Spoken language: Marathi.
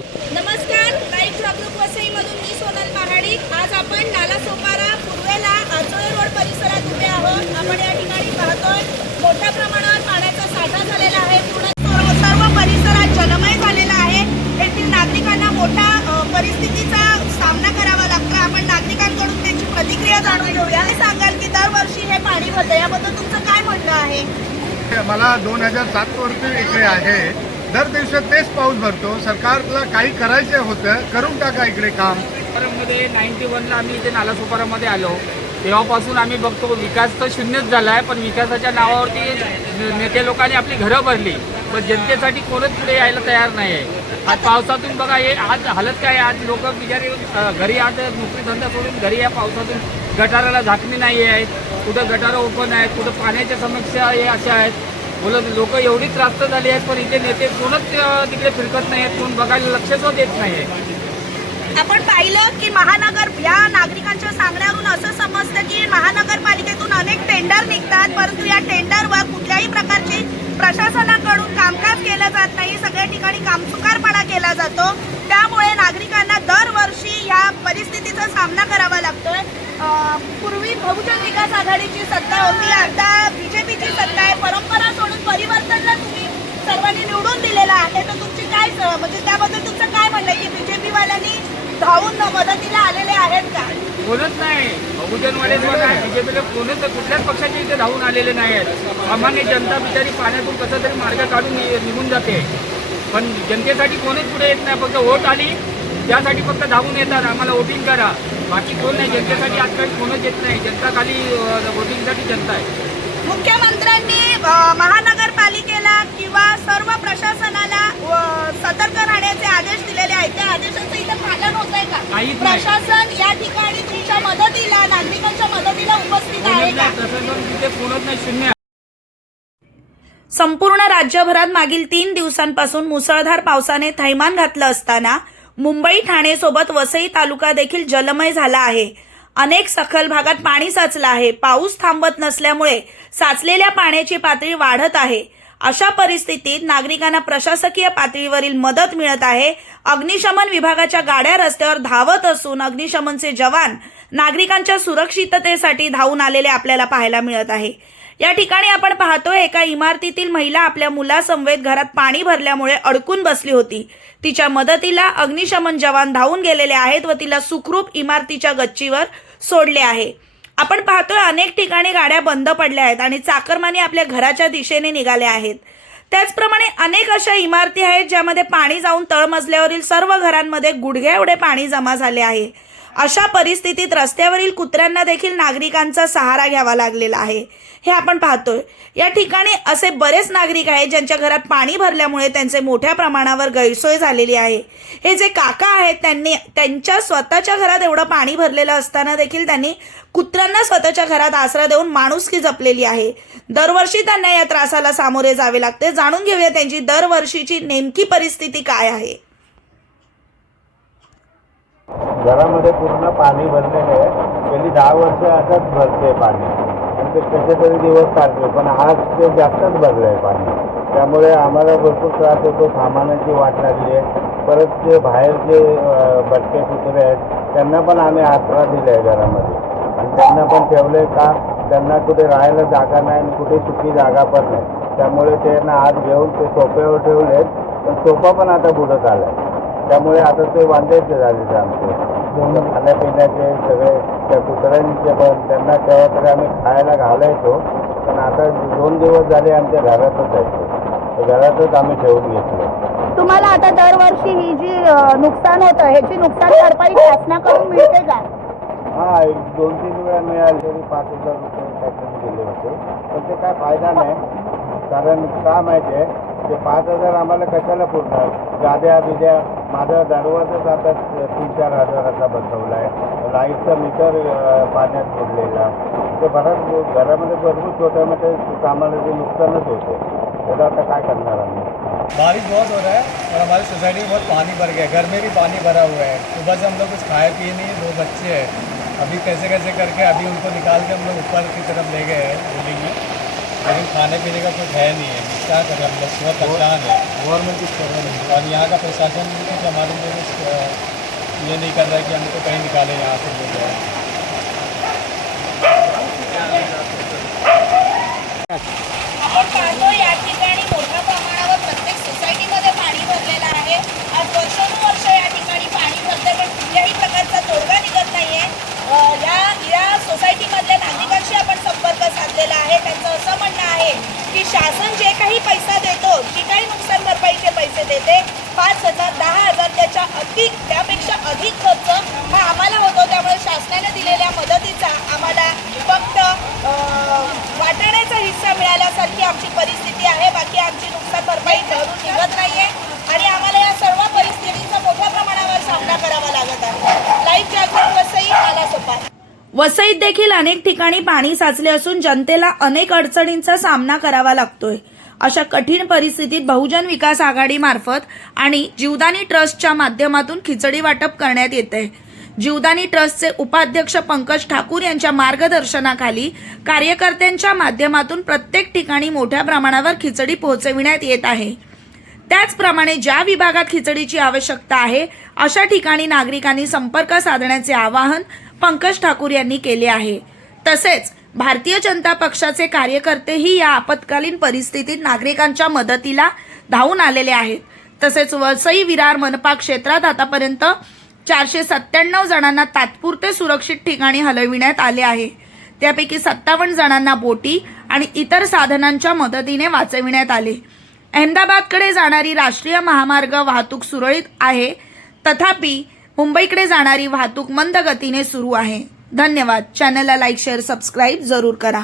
नमस्कार लाईव्ह जागरूक वसईमधून मी सोनल महाडिक आज आपण नाला सोपारा पूर्वेला आजोळे रोड परिसरात उभे आहोत. आपण या ठिकाणी पाहतोय मोठ्या प्रमाणावर पाण्याचा साठा झालेला आहे. पूर्ण सर्व परिसरात जलमय झालेला आहे. येथील नागरिकांना मोठा परिस्थितीचा सामना करावा लागतो. आपण नागरिकांकडून त्यांची प्रतिक्रिया जाणून घेऊया. हे सांगाल की दरवर्षी हे पाणी भरतं. याबद्दल तुमचं काय म्हणणं आहे? मला दोन हजार सात वर्षी इकडे आहे. दर दिवशी तेच पाऊस भरतो. सरकारला काही करायचं होतं करून टाका इकडे काम. मध्ये नाईन्टी वनला आम्ही इथे नालासोपारामध्ये आलो. तेव्हापासून आम्ही बघतो विकास तर शून्यच झाला आहे पण विकासाच्या नावावरती नेते लोकांनी आपली घरं भरली. पण जनतेसाठी कोणच पुढे यायला तयार नाही आहे आज पावसातून बघा हे आज हालत काय आज लोक बिचारे घरी आज नोकरी धंदा सोडून घरी या पावसातून गटाराला झाकणी नाही आहेत कुठं गटारं ओपन आहेत कुठं पाण्याच्या समस्या हे अशा आहेत. बोलत लोक एवढी त्रास्त झाली आहेत पण इथे नेते कोणच तिकडे फिरकत नाही आहेत कोण बघायला लक्षच देत नाही आहे. आपण पाहिलं की महानगर या नागरिकांच्या सांगण्यावरून असं समजतं की महानगरपालिकेतून अनेक टेंडर निघतात परंतु या टेंडरवर कुठल्याही प्रकारची प्रशासनाकडून कामकाज केलं जात नाही सगळ्या ठिकाणी कामचुकारपणा केला जातो त्यामुळे नागरिकांना दरवर्षी या परिस्थितीचा सामना करावा लागतोय. पूर्वी बहुजन विकास आघाडीची सत्ता होती आता बीजेपीची सत्ता आहे. परंपरा सोडून परिवर्तनला तुम्ही सर्वांनी निवडून दिलेला आहे तर तुमची काय म्हणजे त्याबद्दल तुमचं काय म्हणणं आहे की बीजेपी वाल्यांनी धावून मदतीला आलेले आहेत का? कोणच नाही. बहुजनवाले बघा बीजेपीला कोणच कुठल्याच पक्षाचे इथे धावून आलेले नाही आहेत. सामान्य जनता बिचारी पाण्यातून कसं तरी मार्ग काढून निघून जाते. पण जनतेसाठी कोणीच पुढे येत नाही फक्त वोट आली त्यासाठी फक्त धावून येतात. आम्हाला वोटिंग करा. बाकी कोण नाही. जनतेसाठी आजकाल कोणच येत नाही. जनता खाली वोटिंगसाठी जनता आहे. मुख्यमंत्र्यांनी महानगरपालिकेला किंवा सर्व प्रशासनाला सतर्क राहण्याचे आदेश दिलेले आहेत. त्या आदेशाचं इथं पालन होत आहे का? काहीच नाही. प्रशासन या ठिकाणी तुमच्या मदतीला नागरिकांच्या मदतीला उपस्थित आहे कोणच का? नाही. तसं करून तिथे कोणच नाही. शून्य संपूर्ण राज्यभरात मागील तीन दिवसांपासून मुसळधार पावसाने थैमान घातलं असताना मुंबई ठाणे सोबत वसई तालुका देखील जलमय झाला आहे. अनेक सखल भागात पाणी साचलं आहे. पाऊस थांबत नसल्यामुळे साचलेल्या पाण्याची पातळी वाढत आहे. अशा परिस्थितीत नागरिकांना प्रशासकीय पातळीवरील मदत मिळत आहे. अग्निशमन विभागाच्या गाड्या रस्त्यावर धावत असून अग्निशमनचे जवान नागरिकांच्या सुरक्षिततेसाठी धावून आलेले आपल्याला पाहायला मिळत आहे. या ठिकाणी आपण पाहतोय एका इमारतीतील महिला आपल्या मुलासमवेत घरात पाणी भरल्यामुळे अडकून बसली होती. तिच्या मदतीला अग्निशमन जवान धावून गेलेले आहेत व तिला सुखरूप इमारतीच्या गच्चीवर सोडले आहे. आपण पाहतोय अनेक ठिकाणी गाड्या बंद पडल्या आहेत आणि चाकरमानी आपल्या घराच्या दिशेने निघाल्या आहेत. त्याचप्रमाणे अनेक अशा इमारती आहेत ज्यामध्ये पाणी जाऊन तळमजल्यावरील सर्व घरांमध्ये गुडघ्या एवढे पाणी जमा झाले आहे. अशा परिस्थितीत रस्त्यावरील कुत्र्यांना देखील नागरिकांचा सहारा घ्यावा लागलेला आहे. हे आपण पाहतोय. या ठिकाणी असे बरेच नागरिक आहेत ज्यांच्या घरात पाणी भरल्यामुळे त्यांचे मोठ्या प्रमाणावर गैरसोय झालेली आहे. हे जे काका आहेत त्यांनी त्यांच्या स्वतःच्या घरात एवढं पाणी भरलेलं असताना देखील त्यांनी कुत्र्यांना स्वतःच्या घरात आसरा देऊन माणुसकी जपलेली आहे. दरवर्षी त्यांना या त्रासाला सामोरे जावे लागते. जाणून घेऊया त्यांची दरवर्षीची नेमकी परिस्थिती काय आहे. घरामध्ये पूर्ण पाणी भरलेलं आहे. गेली दहा वर्ष असंच भरते पाणी. आणि ते कसे तरी दिवस काढते पण आज ते जास्तच भरलं आहे पाणी. त्यामुळे आम्हाला भरपूर त्रास होतो सामानाची वाट लागली आहे. परत जे बाहेरचे जे बटके कुत्रे आहेत त्यांना पण आम्ही आसरा दिला आहे घरामध्ये. आणि त्यांना पण ठेवलं आहे का त्यांना कुठे राहायला जागा नाही आणि कुठे सुखी जागा पण नाही. त्यामुळे त्यांना आज घेऊन ते सोप्यावर ठेवले आहेत पण सोफा पण आता बुडत आला आहे त्यामुळे आता ते वांद्याचे झाले आमचे. खाण्यापिण्याचे सगळे त्या कुत्र्यांचे पण त्यांना तेव्हा तरी आम्ही खायला घालायचो. पण आता दोन दिवस झाले आमच्या घरातच आहेत घरातच आम्ही ठेवून घेतलो. तुम्हाला आता दरवर्षी ही जी नुकसान होतं ह्याची नुकसान भरपाई शासनाकडून मिळते का? हा एक दोन तीन वेळा मिळाले तरी पाच हजार रुपये काहीतरी दिले होते. पण ते काय फायदा नाही. कारण का माहिती आहे? ते पाच हजार आम्हाला कशाला पुरणार? गाद्या बिद्या माझा दरवाजाच आता तीन चार हजाराचा बसवला आहे. लाईटचं मीटर पाण्यात बुडलेला. ते बराच घरामध्ये भरपूर छोट्या मोठ्या सामानाचे नुकसानच होते. त्याला आता काय करणार आम्ही? बारिश बहुत हो रहा है और हमारी सोसाइटी में बहुत पानी भर गया घर में भी पानी भरा हुआ है। सुबह से हम लोग कुछ खाए पिए नहीं, दो बच्चे हैं। अभी कैसे कैसे करके अभी उनको निकाल के हम लोग ऊपर की तरफ़ ले गए हैं, बिल्डिंग में। लेकिन खाने पीने का कुछ है नहीं है। क्या करें हम लोग बहुत परेशान है। गवर्नमेंट कुछ कर रहा नहीं और यहाँ का प्रशासन भी कुछ हमारे लिए कुछ ये नहीं कर रहा है कि हमको कहीं निकाले यहाँ से ले जाए। आपण वसईत देखील अनेक ठिकाणी पाणी साचले असून जनतेला अनेक अडचणींचा सामना करावा लागतोय. अशा कठीण परिस्थितीत बहुजन विकास आघाडीमार्फत आणि जीवदानी ट्रस्टच्या माध्यमातून खिचडी वाटप करण्यात येते. जीवदानी ट्रस्टचे उपाध्यक्ष पंकज ठाकूर यांच्या मार्गदर्शनाखाली कार्यकर्त्यांच्या माध्यमातून प्रत्येक ठिकाणी मोठ्या प्रमाणावर खिचडी पोहोचविण्यात येत आहे. त्याचप्रमाणे ज्या विभागात खिचडीची आवश्यकता आहे अशा ठिकाणी नागरिकांनी संपर्क साधण्याचे आवाहन पंकज ठाकूर यांनी केले आहे. तसेच भारतीय जनता पक्षाचे कार्यकर्तेही या आपत्कालीन परिस्थितीत नागरिकांच्या मदतीला धावून आलेले आहेत. तसेच वसई विरार मनपा क्षेत्रात आतापर्यंत चारशे सत्त्याण्णव जणांना तात्पुरते सुरक्षित ठिकाणी हलविण्यात आले आहे. त्यापैकी सत्तावन्न जणांना बोटी आणि इतर साधनांच्या मदतीने वाचविण्यात आले. अहमदाबादकडे जाणारी राष्ट्रीय महामार्ग वाहतूक सुरळीत आहे. तथापि मुंबईकडे जाणारी वाहतूक मंद गतीने सुरू आहे. धन्यवाद. चॅनलला लाईक शेअर सबस्क्राईब जरूर करा.